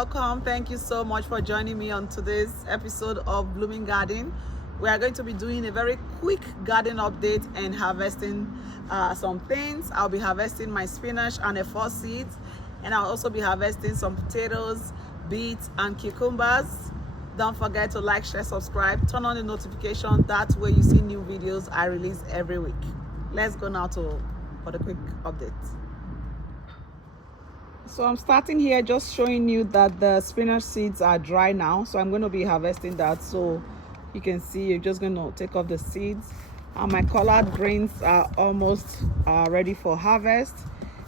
welcome. Thank you so much for joining me on today's episode of Blooming Garden. We are going to be doing a very quick garden update and harvesting some things. I'll be harvesting my spinach and efo seeds, and I'll also be harvesting some potatoes, beets, and cucumbers. Don't forget to like, share, subscribe, turn on the notification. That way you see new videos I release every week. Let's go now for the quick update. So I'm starting here just showing you that the spinach seeds are dry now, so I'm going to be harvesting that. So you can see you're just going to take off the seeds, and my collard greens are almost ready for harvest.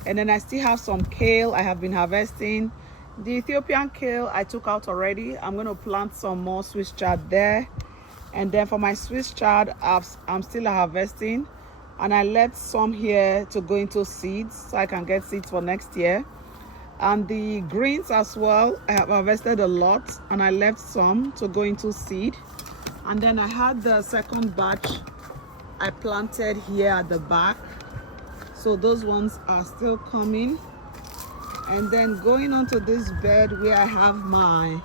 And then I still have some kale I have been harvesting. The Ethiopian kale I took out already. I'm going to plant some more Swiss chard there. And then for my Swiss chard, I'm still harvesting, and I left some here to go into seeds so I can get seeds for next year. And the greens as well, I have harvested a lot, and I left some to go into seed. And then I had the second batch I planted here at the back, so those ones are still coming. And then going on to this bed where I have my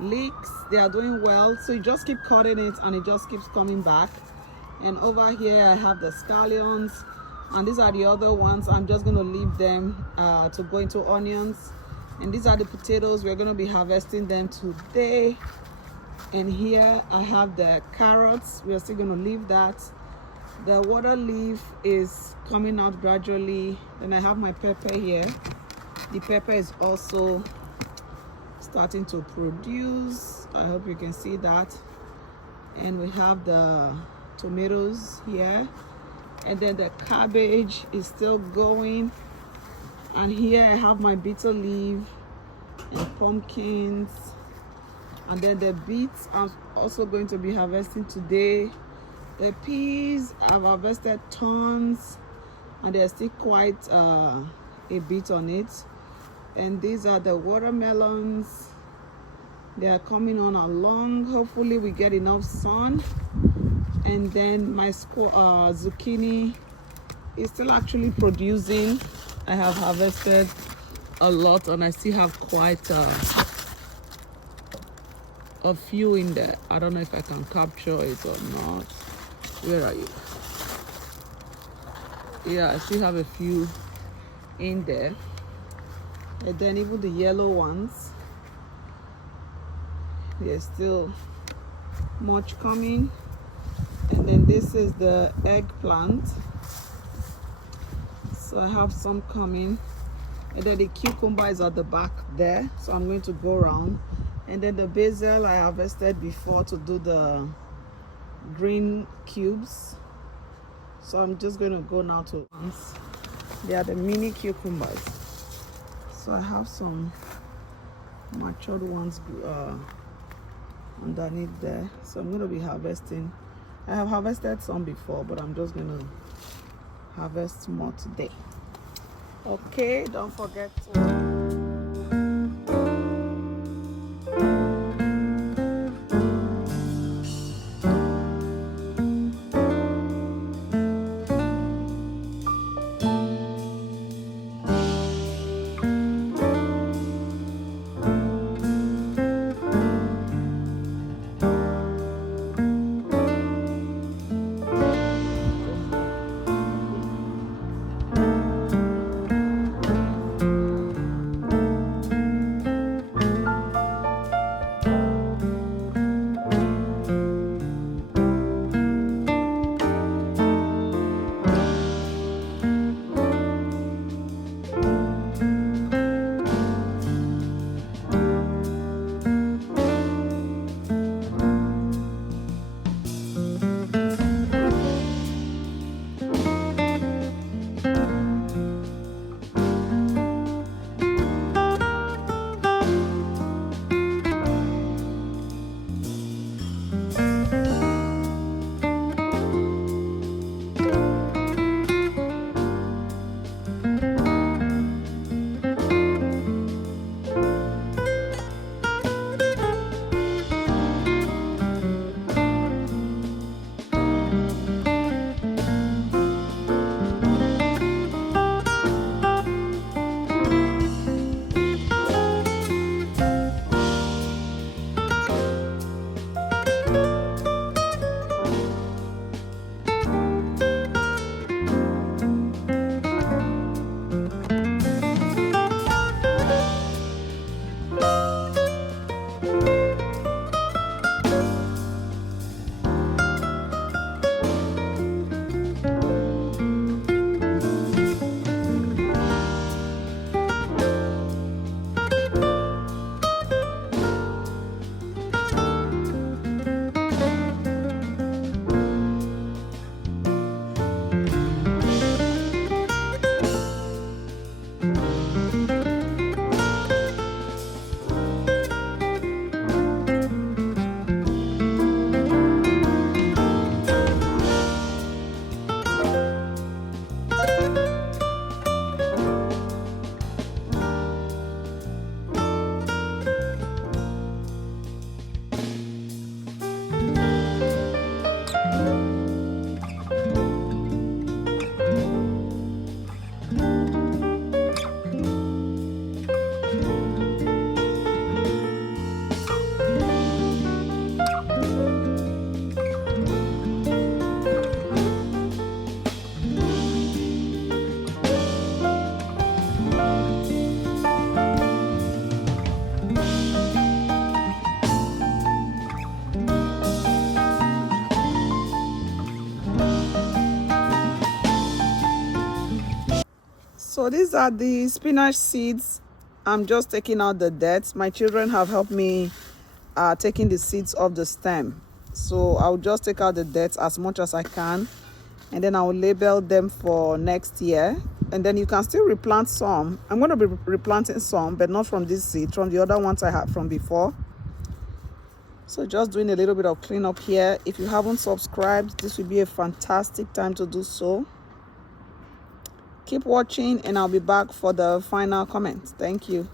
leeks, they are doing well, so you just keep cutting it and it just keeps coming back. And over here I have the scallions, and these are the other ones. I'm just going to leave them to go into onions. And these are the potatoes. We're going to be harvesting them today. And here I have the carrots. We're still going to leave that. The water leaf is coming out gradually. Then I have my pepper here. The pepper is also starting to produce. I hope you can see that. And we have the tomatoes here. And then the cabbage is still going. And here I have my bitter leaf and pumpkins. And then the beets I'm also going to be harvesting today. The peas, I've harvested tons, and there's still quite a bit on it. And these are the watermelons. They are coming on along. Hopefully we get enough sun. And then my zucchini is still actually producing. I have harvested a lot, and I still have quite a few in there. I don't know if I can capture it or not. Where are you? Yeah, I still have a few in there. And then even the yellow ones, there's still much coming. And then this is the eggplant, so I have some coming. And then the cucumber is at the back there, so I'm going to go around. And then the basil I harvested before to do the green cubes, so I'm just going to go now to ones. They are the mini cucumbers, so I have some matured ones underneath there, so I'm going to be harvesting. I have harvested some before, but I'm just going to harvest more today. Okay, don't forget to So these are the spinach seeds. I'm just taking out the dirt. My children have helped me taking the seeds off the stem. So I'll just take out the dirt as much as I can, and then I will label them for next year. And then you can still replant some. I'm going to be replanting some, but not from this seed, from the other ones I had from before. So just doing a little bit of cleanup here. If you haven't subscribed, this will be a fantastic time to do so. Keep watching, and I'll be back for the final comment. Thank you.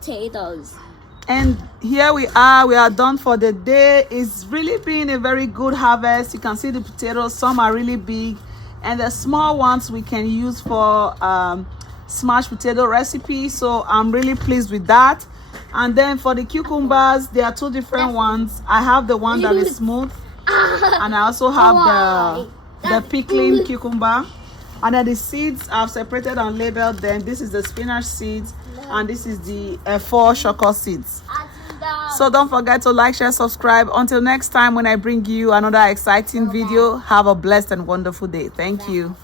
Potatoes. And here we are done for the day. It's really been a very good harvest. You can see the potatoes, some are really big, and the small ones we can use for smashed potato recipe. So I'm really pleased with that. And then for the cucumbers, there are two different ones. I have the one that is smooth, and I also have the pickling cucumber. And then the seeds I've separated and labeled them. This is the spinach seeds, and this is the 4 shoko seeds. So don't forget to like, share, subscribe. Until next time when I bring you another exciting video, have a blessed and wonderful day. Thank you.